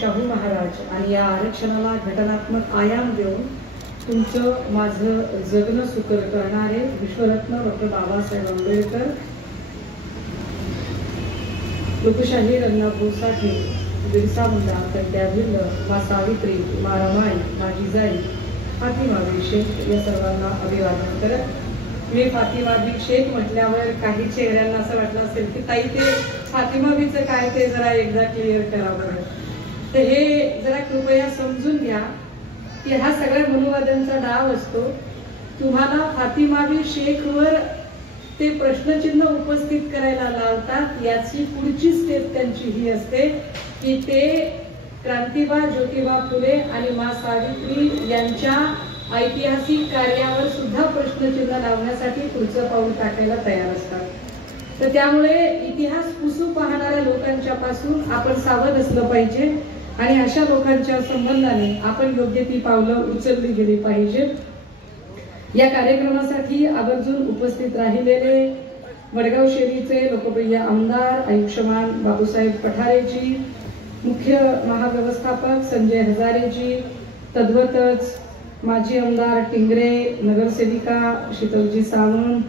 शाहू महाराज आणि या आरक्षणाला घटनात्मक आयाम देऊन तुमचं माझं जगणं सुकर करणारे विश्वरत्न डॉक्टर बाबासाहेब आंबेडकर, लोकशाही रंगनाथ साठे, बिरसा मुंडा, पंड्या भिल्ल, मा सावित्री, मा रमाई, मा जिजाई, फातिमा बी शेख या सर्वांना अभिवादन करत मी फातिमा बी शेख म्हटल्यावर काही चेहऱ्यांना असं वाटलं असेल की ताई ते फातिमा बीचं काय ते जरा एकदा क्लिअर करावं. तर हे जरा कृपया समजून घ्या की हा सगळ्या मनुवाद्यांचा डाव असतो. तुम्हाला फातिमा बी शेखवर ते प्रश्नचिन्ह उपस्थित करायला लावतात. याची पुढची स्टेप त्यांची ही असते की ते क्रांतिबा ज्योतिबा फुले आणि मा सावित्री यांच्या ऐतिहासिक कार्यावर सुद्धा प्रश्नचिन्ह लावण्यासाठी पुढचं पाऊल टाकायला तयार असतात. तर त्यामुळे इतिहास पुसू पाहणाऱ्या लोकांच्या पासून आपण सावध असलं पाहिजे आणि अशा लोकांच्या संबंधाने आपण योग्य ती पावलं उचलली गेली पाहिजेत. या कार्यक्रमासाठी आवर्जून उपस्थित राहिलेले वडगाव शेरीचे लोकप्रिय आमदार आयुष्यमान बाबूसाहेब पठारेजी, मुख्य महाव्यवस्थापक संजय हजारेजी, तद्वतच माजी आमदार टिंगरे, नगरसेविका शीतलजी सावंत,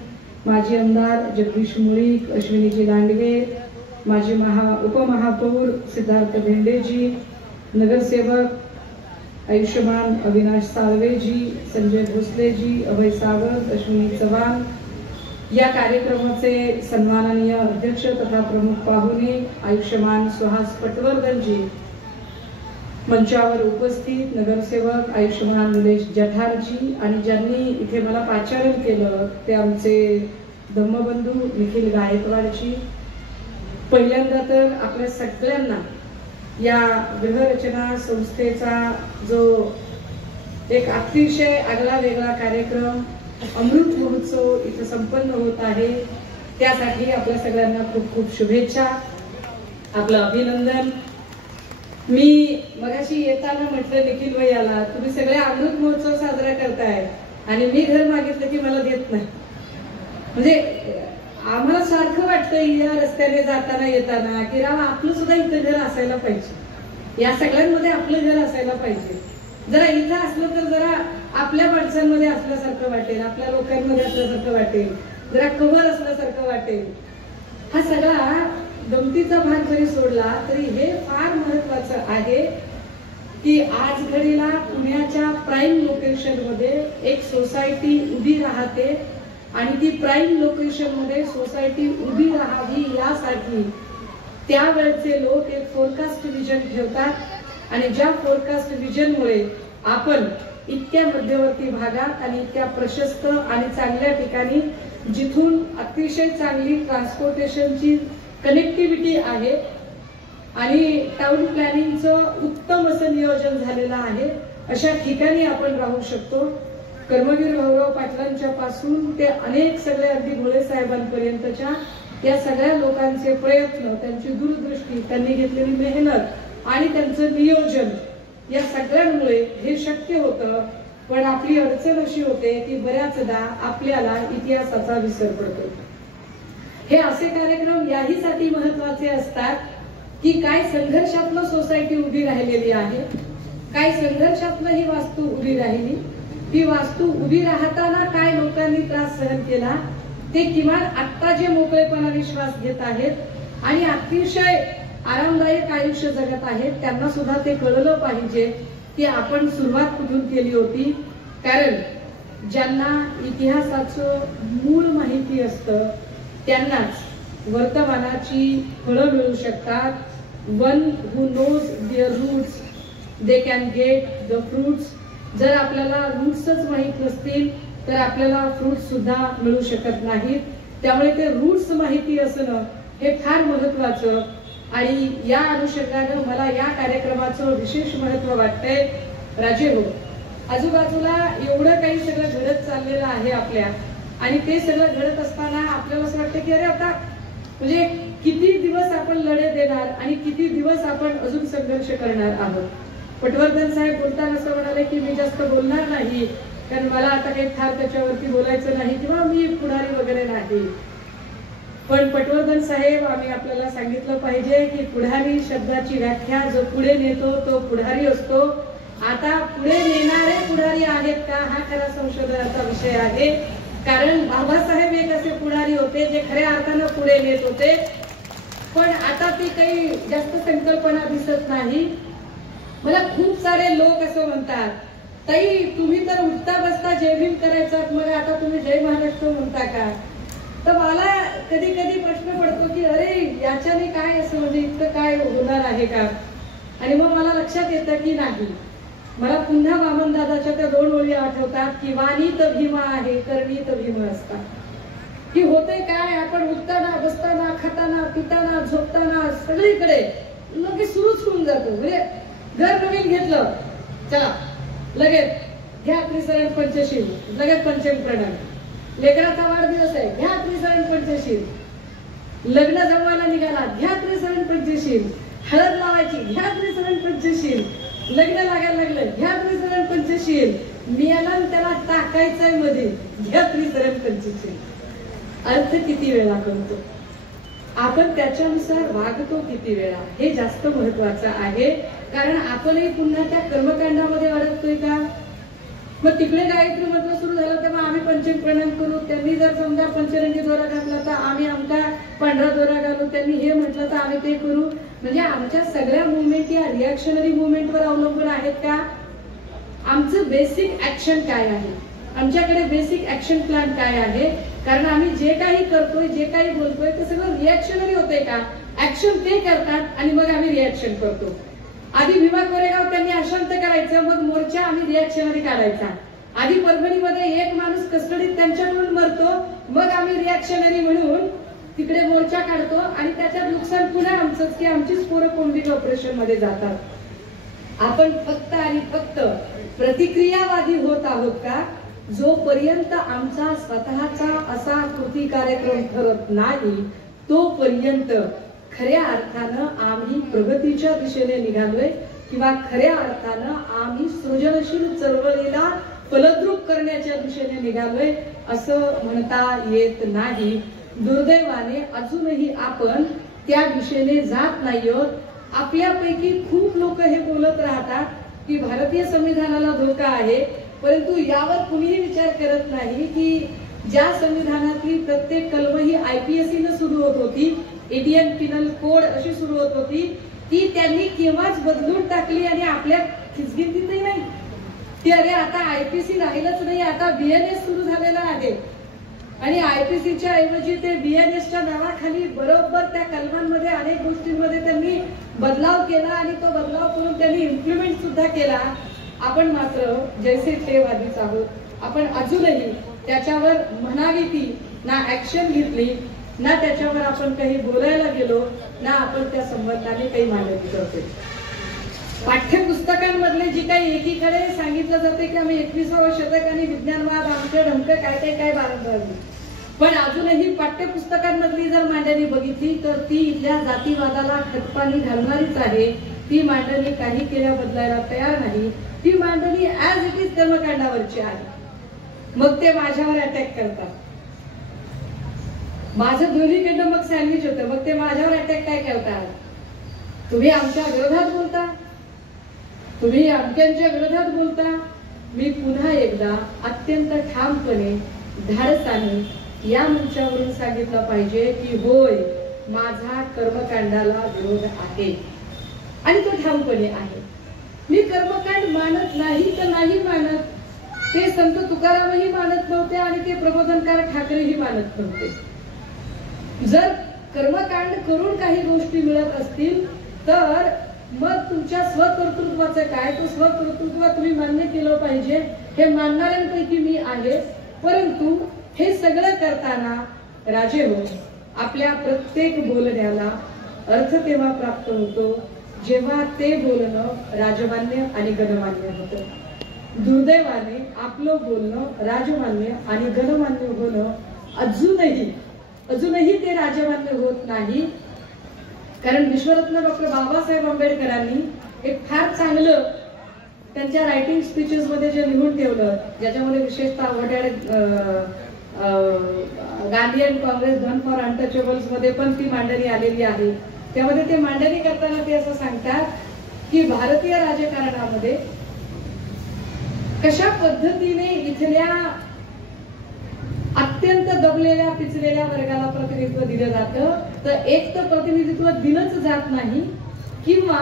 माजी आमदार जगदीश मुळीक, अश्विनीजी लांडगे, माजी उपमहापौर सिद्धार्थ भेंडेजी, नगरसेवक आयुष्यमान अविनाश साळवेजी, संजय भोसलेजी, अभय सावंत, अश्विनी चव्हाण, या कार्यक्रमाचे सन्माननीय अध्यक्ष तथा प्रमुख पाहुणे आयुष्यमान सुहास पटवर्धनजी, मंचावर उपस्थित नगरसेवक आयुष्यमान निलेश जठारजी आणि ज्यांनी इथे मला पाचारण केलं ते आमचे धम्मबंधू निखिल गायकवाडजी. पहिल्यांदा तर आपल्या सगळ्यांना या गृहरचना संस्थेचा जो एक अतिशय आगळा वेगळा कार्यक्रम अमृत महोत्सव इथे संपन्न होत आहे त्यासाठी आपल्या सगळ्यांना खूप खूप शुभेच्छा, आपलं अभिनंदन. मी मगाशी येताना म्हटलं निखिल भैयाला तुम्ही सगळे अमृत महोत्सव साजरा करताय आणि मी घर मागितलं की मला देत नाही. म्हणजे आम्हाला सारखं वाटतं या रस्त्याने जाताना येताना की राव आपलं सुद्धा इथं घर असायला पाहिजे, या सगळ्यांमध्ये आपलं घर असायला पाहिजे. जरा इथं असलं तर जरा आपल्या माणसांमध्ये असल्यासारखं वाटेल, आपल्या लोकांमध्ये असल्यासारखं वाटेल, जरा कव्हर असल्यासारखं वाटेल. हा सगळा गमतीचा भाग जरी सोडला तरी हे फार महत्वाचं आहे की आज घडीला पुण्याच्या प्राईम लोकेशन मध्ये एक सोसायटी उभी राहते आणि ती प्राईम लोकेशन मध्ये सोसायटी उभी राहावी यासाठी त्यावेळचे लोक एक फोरकास्ट विजन ठेवतात आणि ज्या फोरकास्ट विजनमुळे आपण इतक्या मध्यवर्ती भागात आणि इतक्या प्रशस्त आणि चांगल्या ठिकाणी जिथून अतिशय चांगली ट्रान्सपोर्टेशनची कनेक्टिव्हिटी आहे आणि टाउन प्लॅनिंगचं उत्तम असं नियोजन झालेलं आहे अशा ठिकाणी आपण राहू शकतो. कर्मवीर भाऊराव पाटलांच्या पासून ते अनेक सगळे अगदी भोळे साहेबांपर्यंतच्या या सगळ्या लोकांचे प्रयत्न, त्यांची दूरदृष्टी, त्यांनी घेतलेली मेहनत आणि त्यांचं नियोजन या सगळ्यांमुळे हे शक्य होतं. पण आपली अडचण अशी होते की बऱ्याचदा आपल्याला इतिहासाचा विसर पडतो. हे असे कार्यक्रम याहीसाठी महत्वाचे असतात की काय संघर्षात्मक सोसायटी उभी राहिलेली आहे, काय संघर्षात्मक ही वास्तू उभी राहिली, ती वास्तू उभी राहताना काय लोकांनी त्रास सहन केला ते किमान आत्ता जे मोकळेपणाने श्वास घेत आहेत आणि अतिशय आरामदायक आयुष्य जगत आहेत त्यांना सुद्धा ते कळलं पाहिजे की आपण सुरुवात कुठून केली होती. कारण ज्यांना इतिहासाचं मूळ माहिती असतं त्यांनाच वर्तमानाची फळं मिळू शकतात. One who knows their roots they can get the fruits. जर आपल्याला रूट्सच माहित नसतील तर आपल्याला फ्रुट्स सुद्धा मिळू शकत नाहीत. त्यामुळे ते रूट्स माहिती असणं हे फार महत्वाचं आणि या अनुषंगानं मला या कार्यक्रमाचं विशेष महत्व वाटतंय. राजे हो, आजूबाजूला एवढं काही सगळं घडत चाललेलं आहे आपल्या आणि ते सगळं घडत असताना आपल्याला असं वाटतं की अरे आता म्हणजे किती दिवस आपण लढे देणार आणि किती दिवस आपण अजून संघर्ष करणार आहोत. पटवर्धन साहेब बोलताना असं म्हणाले की मी जास्त बोलणार नाही कारण मला आता काही फार त्याच्यावरती बोलायचं नाही किंवा मी पुढारी वगैरे नाही. पण पटवर्धन साहेब, आम्ही आपल्याला सांगितलं पाहिजे की पुढारी शब्दाची व्याख्या जो पुढे नेतो तो पुढारी असतो. आता पुढे नेणारे पुढारी आहेत का, हा खरा संशोधनाचा विषय आहे. कारण बाबासाहेब एक असे पुढारी होते जे खऱ्या अर्थानं पुढे नेत होते, पण आता ती काही जास्त संकल्पना दिसत नाही. मला खूप सारे लोक असं म्हणतात, ताई तुम्ही तर उठता बसता जय भीम करायचात, मग आता तुम्ही जय महाराष्ट्र म्हणता का. तर मला कधी कधी प्रश्न पडतो की अरे याच्याने काय असं म्हणजे इतकं काय होणार आहे का. आणि मग मला लक्षात येतं की नाही. मला पुन्हा वामन दादाच्या त्या 2 ओळी आठवतात की वाणीत भीमा आहे करणीत भीम असता. की होते काय, आपण उठताना बसताना खाताना पिताना झोपताना सगळीकडे लगेच सुरूच होऊन जातो. म्हणजे घर नवीन घेतलं, चला लगेच घ्या त्रिसरण पंचशील, लगेच पंचम प्रणव. लेकराचा वाढदिवस आहे, घ्या त्रिसरण पंचशील. लग्न जमवायला निघाला, घ्या त्रिसरण पंचशील. हळद लावायची, घ्या त्रिसरण पंचशील. लग्न लागायला लागलं, घ्या त्रिसरण पंचशील. मियाला त्याला टाकायचंय मध्ये, घ्या त्रिसरण पंचशील. अर्थ किती वेळा करतो आपण, त्याच्यानुसार वागतो किती वेळा, हे जास्त महत्वाचं आहे. कारण आपणही पुन्हा त्या कर्मकांडामध्ये अडकतोय का. मग तिकडे गायत्री मंत्र सुरू झालं तेव्हा आम्ही पंचम प्रणाम करू, त्यांनी जर समजा पंचरंगी दोरा घातला तर आम्ही आमचा पांढरा दोरा घालू, त्यांनी हे म्हटलं तर आम्ही ते करू. म्हणजे आमच्या सगळ्या मुवमेंट या रिॲक्शनरी मुवमेंटवर अवलंबून आहेत का. आमचं बेसिक ऍक्शन काय आहे, आमच्याकडे बेसिक ऍक्शन प्लॅन काय आहे. कारण आम्ही जे काही करतोय, जे काही बोलतोय ते सगळं रिॲक्शनरी होतंय का. ऍक्शन ते करतात आणि मग आम्ही रिॲक्शन करतो. आधी भीमा कोरेगाव त्यांनी अशांत करायचं, मग मोर्चा आम्ही रिॲक्शनरी काढायचा. आधी परभणीमध्ये एक माणूस कस्टडीत त्यांच्याकडून मरतो, मग आम्ही रिॲक्शनरी म्हणून तिकडे मोर्चा काढतो आणि त्याच्यात नुकसान पुन्हा आमचंच की आमचीच पोरं कोंबिंग ऑपरेशन मध्ये जातात. आपण फक्त आणि फक्त प्रतिक्रियावादी होत आहोत का. जोपर्यंत आमचा स्वतःचा असा कृती कार्यक्रम ठरत नाही तोपर्यंत खऱ्या अर्थानं आम्ही प्रगतीच्या दिशेने निघालोय किंवा खऱ्या अर्थानं आम्ही सृजनशील चळवळीला फलद्रूप करण्याच्या दिशेने निघालोय असं म्हणता येत नाही. दुर्दैवाने अजूनही आपण त्या दिशेने जात नाही आहोत. आपल्यापैकी खूप लोक हे बोलत राहतात की भारतीय संविधानाला धोका आहे, परंतु यावर कुणीही विचार करत नाही की ज्या संविधानातली प्रत्येक कलम ही IPSC सुरू होत होती, इंडियन पिनल कोड अशी सुरू होत होती, ती त्यांनी केव्हाच बदलून टाकली आणि आपल्या खिचगिंतीतही नाही ती. अरे आता IPC राहिलंच नाही, आता BNS सुरू झालेला आहे आणि IPCच्या ऐवजी ते BNSच्या नावाखाली बरोबर त्या कलमांमध्ये अनेक गोष्टींमध्ये त्यांनी बदलाव केला आणि तो बदलाव करून त्यांनी इम्प्लिमेंट सुद्धा केला. आपण मात्र जैसे तेवादीच आहोत. आपण अजूनही त्याच्यावर म्हणावी ती ना ऍक्शन घेतली, ना त्याच्यावर आपण काही बोलायला गेलो, ना आपण त्या संबंधाने काही मांडणी करतोय. पाठ्यपुस्तकांमधले जी काही एकीकडे सांगितलं जाते की आम्ही 21व्या शतक आणि विज्ञानवाद आमचं ढमकं काय बांधलं, पण अजूनही पाठ्यपुस्तकांमधली जर मांडणी बघितली तर ती इथल्या जातीवादाला खतपाणी घालणारीच आहे. ती मांडणी काही केल्या बदलायला तयार नाही. ती मांडणी ऍज इट इज कर्मकांडावरची आहे. मग ते माझ्यावर अटॅक करतात. माझं दोन्हीकडनं मग सँडविच होतं. मग ते माझ्यावर अटॅक काय करतात, तुम्ही आमच्या विरोधात बोलता, तुम्ही आमच्या विरोधात बोलता. मी पुन्हा एकदा अत्यंत ठामपणे धाडसाने या मंचावरून सांगितलं पाहिजे की होय, माझा कर्मकांडाला विरोध आहे आणि तो ठामपणे आहे. मी कर्मकांड मानत नाही तर नाही मानत. ते संत तुकारामही मानत नव्हते आणि ते प्रबोधनकार ठाकरेही मानत नव्हते. जर कर्मकांड करून काही गोष्टी मिळत असतील तर मग तुमच्या स्वकर्तृत्वाचं काय, तो स्वकर्तृत्व तुम्ही मान्य केलं पाहिजे. हे मानणाऱ्यांपैकी मी आहे. परंतु हे सगळं करताना राजे हो, आपल्या प्रत्येक बोलण्याला अर्थ तेव्हा प्राप्त होतो जेव्हा ते बोलणं राजमान्य आणि गणमान्य होतं. दुर्दैवाने आपलं बोलणं राजमान्य आणि गणमान्य होणं अजूनही ते राजमान्य होत नाही. कारण विश्वरत्न डॉक्टर बाबासाहेब आंबेडकरांनी एक फार चांगलं त्यांच्या रायटिंग स्पीचेस मध्ये जे लिहून ठेवलं, ज्याच्यामध्ये विशेषतः गांधी अँड काँग्रेस धन फॉर अनटचेबल्स मध्ये पण ती मांडणी आलेली आहे. त्यामध्ये ते मांडणी करताना ते असं सांगतात की भारतीय राजकारणामध्ये कशा पद्धतीने इथल्या अत्यंत दबलेल्या पिचलेल्या वर्गाला प्रतिनिधित्व दिलं जातं, तर एक तर प्रतिनिधित्व दिलंच जात नाही किंवा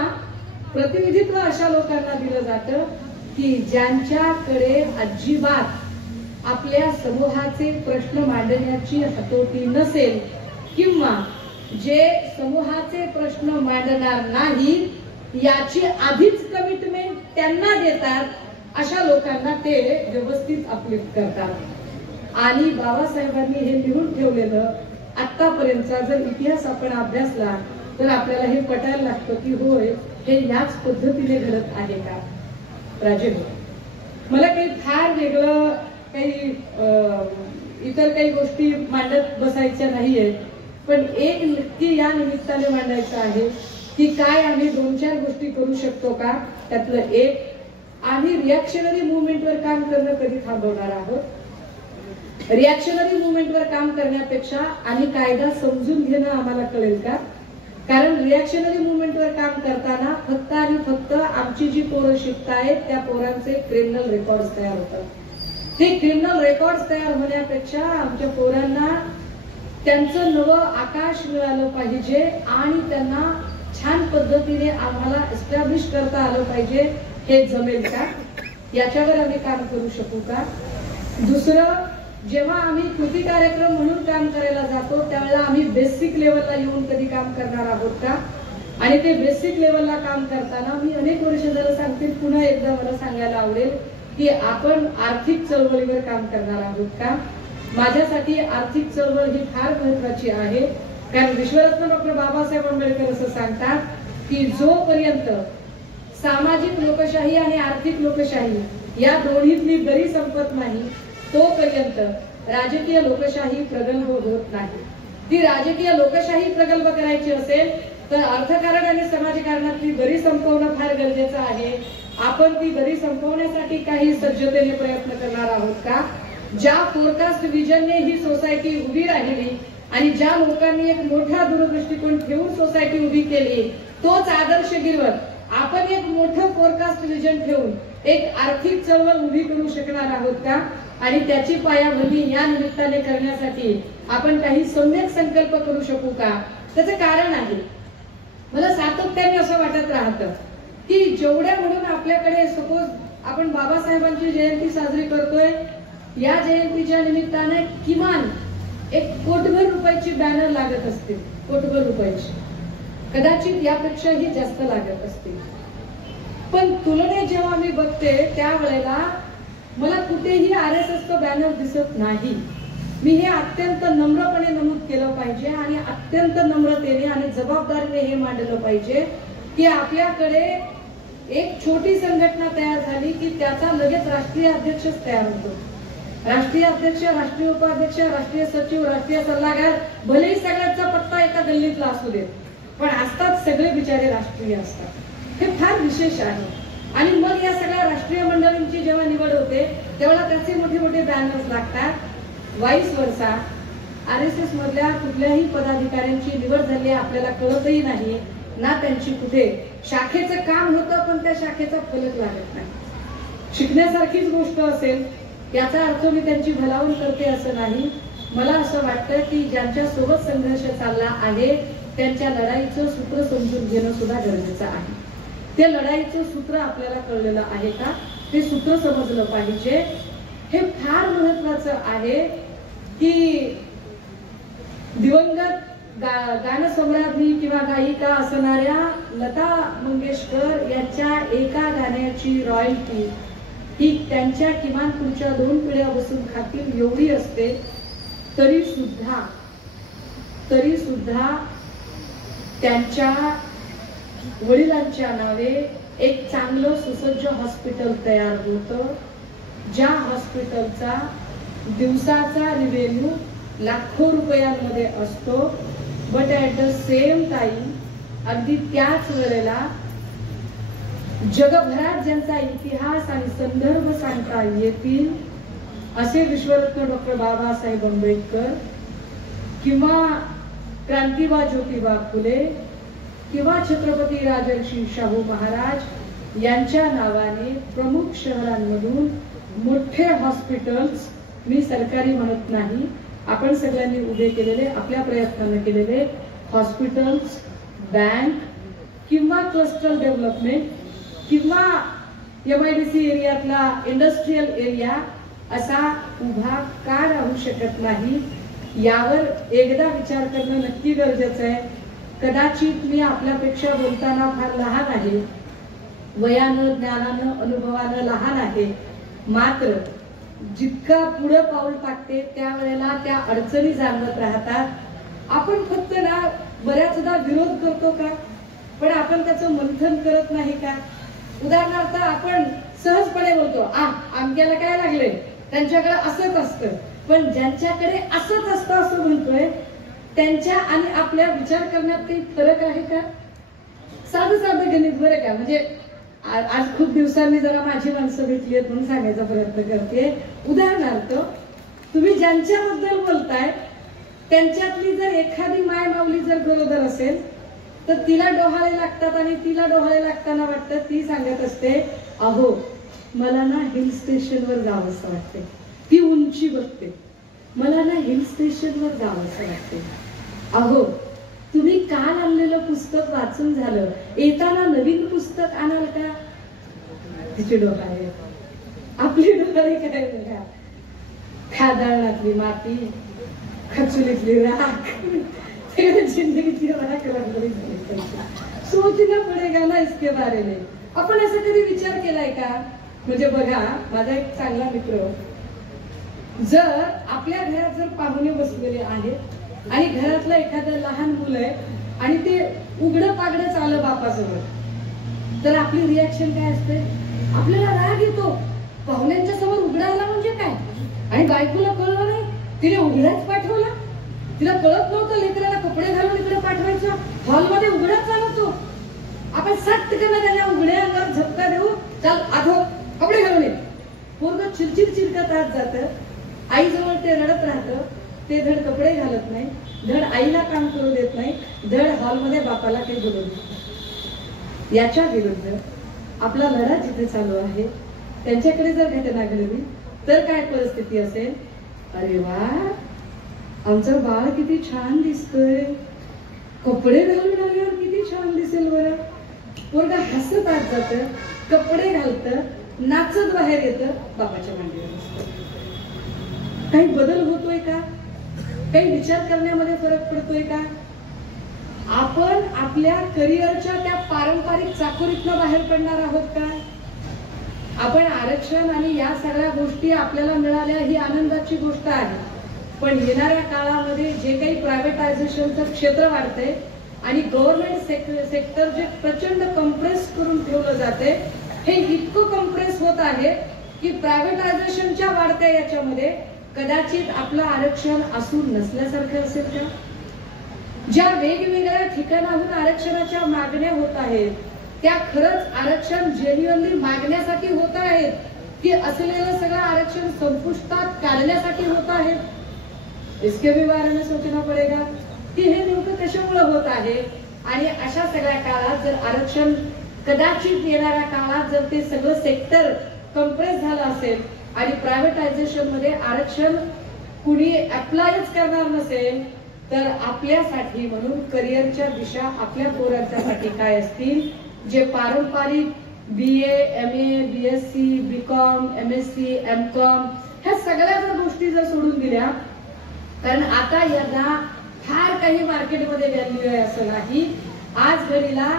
प्रतिनिधित्व अशा लोकांना दिलं जातं की ज्यांच्याकडे अजिबात आपल्या समूहाचे प्रश्न मांडण्याची हतोटी नसेल किंवा जे समूहाचे प्रश्न मांडणार नाही याची आधीच कमिटमेंट त्यांना देतात, अशा लोकांना ते व्यवस्थित अपलिफ्ट करतात. आणि बाबासाहेबांनी हे लिहून ठेवलेलं आतापर्यंतचा जर इतिहास आपण अभ्यासला तर आपल्याला हे पटायला लागतं की होय, हे याच पद्धतीने घडत आहे का. राजे, मला काही फार वेगळं काही इतर काही गोष्टी मांडत बसायच्या नाहीये, पण एक नक्की या निमित्ताने मांडायचं आहे की काय आम्ही 2-4 गोष्टी करू शकतो का. त्यातलं एक, आम्ही रिॲक्शनरी मुवमेंटवर काम करणं कधी थांबवणार आहोत. रिॲक्शनरी मुवमेंटवर काम करण्यापेक्षा आम्ही कायदा समजून घेणं आम्हाला कळेल का. कारण रिॲक्शनरी मुवमेंटवर काम करताना फक्त आणि फक्त आमची जी पोरं शिकतायत त्या पोरांचे क्रिमिनल रेकॉर्ड्स तयार होतात. ते क्रिमिनल रेकॉर्ड्स तयार होण्यापेक्षा आमच्या पोरांना त्यांचं नवं आकाश मिळालं पाहिजे आणि त्यांना छान पद्धतीने आम्हाला एस्टॅब्लिश करता आलं पाहिजे. हे जमेल का, याच्यावर आम्ही काम करू शकू का. दुसरं, जेव्हा आम्ही कृती कार्यक्रम म्हणून काम करायला जातो त्यावेळेला आम्ही बेसिक लेवलला येऊन कधी काम करणार आहोत का. आणि ते बेसिक लेवलला काम करताना मी अनेक वर्ष झालं सांगते, पुन्हा एकदा मला सांगायला आवडेल की आपण आर्थिक चळवळीवर काम करणार आहोत का. माझ्यासाठी आर्थिक चळवळ ही फार महत्वाची आहे. कारण विश्वरत्न डॉक्टर बाबासाहेब आंबेडकर असं सांगतात की जोपर्यंत सामाजिक लोकशाही आणि आर्थिक लोकशाही या दोन्हीतली दरी संपत नाही तोपर्यंत राजकीय लोकशाही प्रगल्भ होत नाही. ती राजकीय लोकशाही प्रगल्भ करायची असेल तर अर्थकारण आणि समाजकारणातली दरी संपवणं फार गरजेचं आहे. आपण ती दरी संपवण्यासाठी काही सज्जतेने प्रयत्न करणार आहोत का. ज्या फोरकास्ट विजनने ही सोसायटी उभी राहिली आणि ज्या लोकांनी एक मोठा दूरदृष्टिकोन ठेवून सोसायटी उभी केली, तोच आदर्श गिरवत आपण एक मोठं फोरकास्ट विजन ठेवून एक आर्थिक चळवळ उभी करू शकणार आहोत का. आणि त्याची पायाभरणी या निमित्ताने करण्यासाठी आपण काही सम्यक संकल्प करू शकू का. त्याचं कारण आहे, मला सातत्याने असं वाटत राहतं की जेवढ्या म्हणून आपल्याकडे सपोज आपण बाबासाहेबांची जयंती साजरी करतोय, या जयंतीच्या निमित्ताने किमान 1 कोटभर रुपयाची बॅनर लागत असतील. कोटभर रुपयाची, कदाचित यापेक्षाही जास्त लागत असतील. पण तुलनेत जेव्हा मी बघते त्यावेळेला मला कुठेही RSSचं बॅनर दिसत नाही. मी हे अत्यंत नम्रपणे नमूद केलं पाहिजे आणि अत्यंत नम्रतेने आणि जबाबदारीने हे मांडलं पाहिजे की आपल्याकडे एक छोटी संघटना तयार झाली की त्याचा लगेच राष्ट्रीय अध्यक्षच तयार होतो. राष्ट्रीय अध्यक्ष, राष्ट्रीय उपाध्यक्ष, राष्ट्रीय सचिव, राष्ट्रीय सल्लागार, भलेही सगळ्यांचा पत्ता एका गल्लीतला असू दे, पण असतात सगळे बिचारे राष्ट्रीय असतात. हे फार विशेष आहे. आणि मग या सगळ्या राष्ट्रीय मंडळींची जेव्हा निवड होते तेव्हा त्याचे मोठे मोठे बॅनर्स लागतात. वाईस वर्षा RSS मधल्या कुठल्याही पदाधिकाऱ्यांची निवड झाली आपल्याला कळतही नाही ना. त्यांची कुठे शाखेचं काम होतं पण त्या शाखेचा फलक लागत नाही. शिकण्यासारखीच गोष्ट असेल, याचा अर्थ मी त्यांची भलावण करते असं नाही. मला असं वाटतं की ज्यांच्या सोबत संघर्ष चालला आहे त्यांच्या लढाईचं सूत्र समजून घेणं सुद्धा गरजेचं आहे. ते लढाईचं सूत्र आपल्याला कळलेलं आहे का, ते सूत्र समजलं पाहिजे. हे फार महत्वाचं आहे की दिवंगत गानसम्राज्ञी किंवा गायिका असणाऱ्या लता मंगेशकर यांच्या एका गाण्याची रॉयल्टी ही त्यांच्या किमान पुढच्या 2 पिढ्या बसून खातील एवढी असते. तरी सुद्धा त्यांच्या वडिलांच्या नावे एक चांगलं सुसज्ज हॉस्पिटल तयार होतं, ज्या हॉस्पिटलचा दिवसाचा रिव्हेन्यू लाखो रुपयांमध्ये असतो. But at the same time अगदी त्याच वेळेला जगभरात ज्यांचा इतिहास आणि संदर्भ सांगता येतील असे विश्वरत्न डॉक्टर बाबासाहेब आंबेडकर किंवा क्रांतिबा ज्योतिबा फुले किंवा छत्रपती राजर्षी शाहू महाराज यांच्या नावाने प्रमुख शहरांमधून मोठे हॉस्पिटल्स, मी सरकारी म्हणत नाही, आपण सगळ्यांनी उभे केलेले, आपल्या प्रयत्नाने केलेले हॉस्पिटल्स, बँक किंवा क्लस्टर डेव्हलपमेंट किंवा MIDC एरियातला इंडस्ट्रियल एरिया असा उभा का राहू शकत नाही, यावर एकदा विचार करणं नक्की गरजेचं आहे. कदाचित मी आपल्यापेक्षा बोलताना फार लहान आहे, वयानं, ज्ञानानं, अनुभवानं लहान आहे, मात्र जितका पुढे पाऊल टाकते त्यावेळेला त्या अडचणी जाणवत राहतात. आपण फक्त ना बऱ्याचदा विरोध करतो का, पण आपण त्याचं मंथन करत नाही का. उदाहरणार्थ आपण सहजपणे बोलतो, आमक्याला काय लागले, त्यांच्याकडे असंच असतं, पण ज्यांच्याकडे असंच असतं असं म्हणतोय त्यांच्या आणि आपल्या विचार करण्यात काही फरक आहे का. साधं साधं गणित बरं का, म्हणजे आज खूप दिवसांनी जरा माझी माणसं भेटली आहेत म्हणून सांगायचा प्रयत्न करते. उदाहरणार्थ तुम्ही ज्यांच्याबद्दल बोलताय त्यांच्यातली जर एखादी माय माऊली जर गरोदर असेल तर तिला डोहाळे लागतात आणि तिला डोहाळे लागताना वाटतं, ती सांगत असते, अहो मला ना हिल स्टेशनवर जावं असं वाटते, ती उंची बघते, मला ना हिल स्टेशनवर जावं असं वाटते. अहो तुम्ही काल आणलेलं पुस्तक वाचून झालं, येताना नवीन पुस्तक आणाल का. तिचे डोहाळे, आपली डोहाळे काय बघा, खादाळातली माती, खचुलीतली राख, जिंदगीची राख रंगली. सोचना पडेगा ना इसके बारे में. आपण असं कधी विचार केलाय का. म्हणजे बघा, माझा एक चांगला मित्र, जर आपल्या घरात जर पाहुणे बसलेले आहेत आणि घरातलं एखादं लहान मुलं आहे आणि ते उघडं पागडं चाललं बापासमोर, तर आपली रिॲक्शन काय असते, आपल्याला राग येतो. पाहुण्यांच्या समोर उघडायला म्हणजे काय, आणि बायकोला कळलं नाही, तिने उघडाच पाठवला, तिला कळत नव्हतं लेकराला कपडे घालून इकडे पाठवायचं, हॉलमध्ये उघडाच चालवतो. आपण सक्त करणं त्याच्या उघड्या अंगावर झपका देऊ, चाल आठव कपडे घालून ये. पोरगं चिरचिर चिरकत आत जातं, आईजवळ ते रडत राहतं, ते धड कपडे घालत नाही, धड आईला काम करू देत नाही, धड हॉलमध्ये बापाला काही बोलू देत. याच्या विरुद्ध आपला लढा जिथे चालू आहे त्यांच्याकडे जर घटना घडली तर काय परिस्थिती असेल. अरे वा, आमचं बाळ किती छान दिसतोय, कपडे घालून आल्यावर किती छान दिसेल बरं. पोरगा हसत आत जातं, कपडे घालतं, नाचत बाहेर येतं, बाबाच्या मांडीवर बसतं. काही बदल होतोय का, काही विचार करण्यामध्ये फरक पडतोय का. आपण आपल्या करिअरच्या त्या पारंपरिक चाकोरीतनं बाहेर पडणार आहोत का. आपण आरक्षण आणि या सगळ्या गोष्टी आपल्याला मिळाल्या ही आनंदाची गोष्ट आहे, पण येणाऱ्या काळामध्ये जे काही प्रायव्हेटायझेशनचं क्षेत्र वाढतंय आणि गव्हर्नमेंट सेक्टर जे प्रचंड कम्प्रेस करून ठेवलं जाते, हे इतकं कम्प्रेस होत आहे की प्रायव्हेटायझेशनच्या वाढत्या याच्यामध्ये कदाचित आपलं आरक्षण असून नसल्यासारखं असेल का. ज्या वेगवेगळ्या ठिकाणाहून आरक्षणाच्या मागण्या होत आहेत त्या खरंच आरक्षण जेन्युअनली मागण्यासाठी होत आहेत की असलेलं सगळं आरक्षण संपुष्टात काढण्यासाठी होत आहे. इसके भी बारे में सोचना पडेगा की हे नेमकं कशामुळे होत आहे. आणि अशा सगळ्या काळात जर आरक्षण कदाचित येणाऱ्या काळात जर ते सगळं सेक्टर कम्प्रेस झालं असेल आणि प्रायव्हेटायझेशन मध्ये आरक्षण कुणी अप्लायच करणार नसेल तर आपल्यासाठी म्हणून करिअरच्या दिशा आपल्या पोरांच्यासाठी काय असतील. जे पारंपरिक BA, MA, BSc, BCom, MSc, MCom ह्या सगळ्या जर गोष्टी जर सोडून दिल्या, कारण आता यांना फार काही मार्केटमध्ये व्हॅल्यू आहे असं नाही. आज घडीला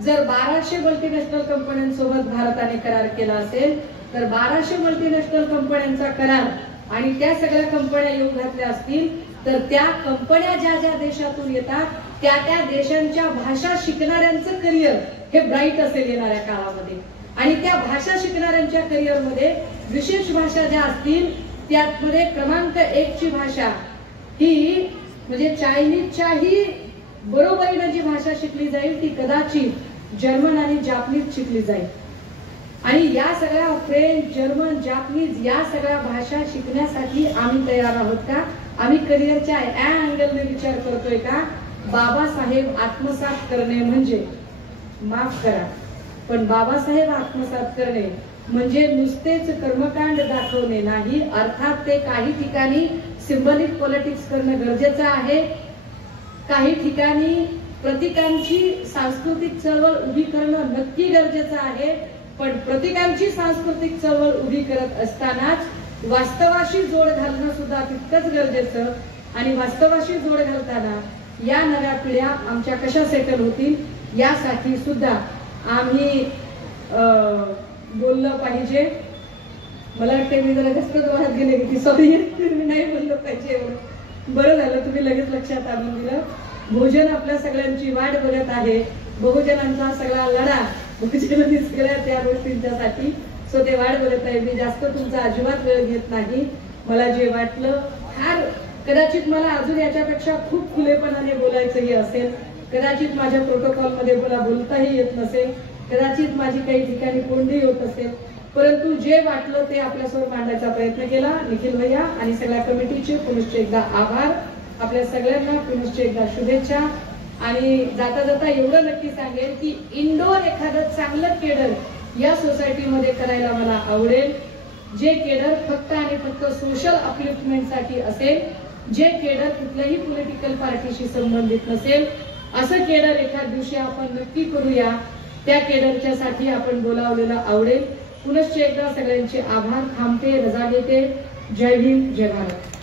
जर 1200 मल्टीनॅशनल कंपन्यांसोबत भारताने करार केला असेल तर 1200 मल्टीनॅशनल कंपन्यांचा करार आणि त्या सगळ्या कंपन्या येऊ घातल्या असतील तर त्या कंपन्या ज्या ज्या देशातून येतात त्या त्या देशांच्या भाषा शिकणाऱ्यांचं करिअर हे ब्राईट असेल येणाऱ्या काळामध्ये. आणि त्या भाषा शिकणाऱ्यांच्या करिअरमध्ये विशेष भाषा ज्या असतील त्यामध्ये क्रमांक 1 ची भाषा ही म्हणजे चायनीजच्याही बरोबरीने जी भाषा शिकली जाईल ती कदाचित जर्मन आणि जापनीज शिकली जाईल. आणि या सगळ्या फ्रेंच, जर्मन, जापनीज या सगळ्या भाषा शिकण्यासाठी आम्ही तयार आहोत का? आम्ही करिअरच्या या अँगलने विचार करतोय का? बाबासाहेब आत्मसात करणे म्हणजे, माफ करा, पण बाबासाहेब आत्मसात करणे म्हणजे नुसतेच कर्मकांड दाखवणे नाही. अर्थात ते काही ठिकाणी सिंबॉलिक पॉलिटिक्स करणं गरजेचं आहे, काही ठिकाणी प्रतीकांची सांस्कृतिक चळवळ उभी करणं नक्की गरजेचं आहे. पण प्रतीकांची सांस्कृतिक चळवळ उभी करत असतानाच वास्तवाशी जोड घालणं सुद्धा तितकंच गरजेचं. आणि वास्तवाशी जोड घालताना या नव्या पिढ्या आमच्या कशा सेटल होतील यासाठी सुद्धा आम्ही बोललं पाहिजे. मला वाटतं मी जरा जास्त जोरात गेले की सॉरी, मी नाही बोललं पाहिजे एवढं. बरं झालं तुम्ही लगेच लक्षात आणून दिलं. भोजन आपल्या सगळ्यांची वाट बघत आहे. बहुजनांचा सगळा लढा बहुजनांनी सगळ्या त्या गोष्टींच्यासाठी सो ते वाट बघत आहे. मी जास्त तुमचा अजिबात वेळ घेत नाही. मला जे वाटलं फार, कदाचित मला अजून याच्यापेक्षा खूप खुलेपणाने बोलायचंही असेल, कदाचित माझ्या प्रोटोकॉल मध्ये मला बोलताही येत नसेल, कदाचित माझी काही ठिकाणी कोंडी होत असेल, परंतु जे वाटलं ते आपल्यासमोर मांडण्याचा प्रयत्न केला. निखिल भैया आणि सगळ्या कमिटीचे पुनश्च एकदा आभार. आपल्या सगळ्यांना पुनश्च एकदा शुभेच्छा. आणि जाता जाता एवढं नक्की सांगेल की इंडोर एखादं चांगलं केडर या सोसायटीमध्ये करायला मला आवडेल, जे केडर फक्त आणि फक्त सोशल अपलिफ्टमेंटसाठी असेल, जे केडर कुठल्याही पॉलिटिकल पार्टीशी संबंधित नसेल, असं केडर एखाद दिवशी आपण नक्की करूया. त्या केडरच्या साठी आपण बोलावलेलं आवडेल. पुनश्च एकदा सगळ्यांचे आभार. थांबते, रजा घेते. जय भीम, जय भारत.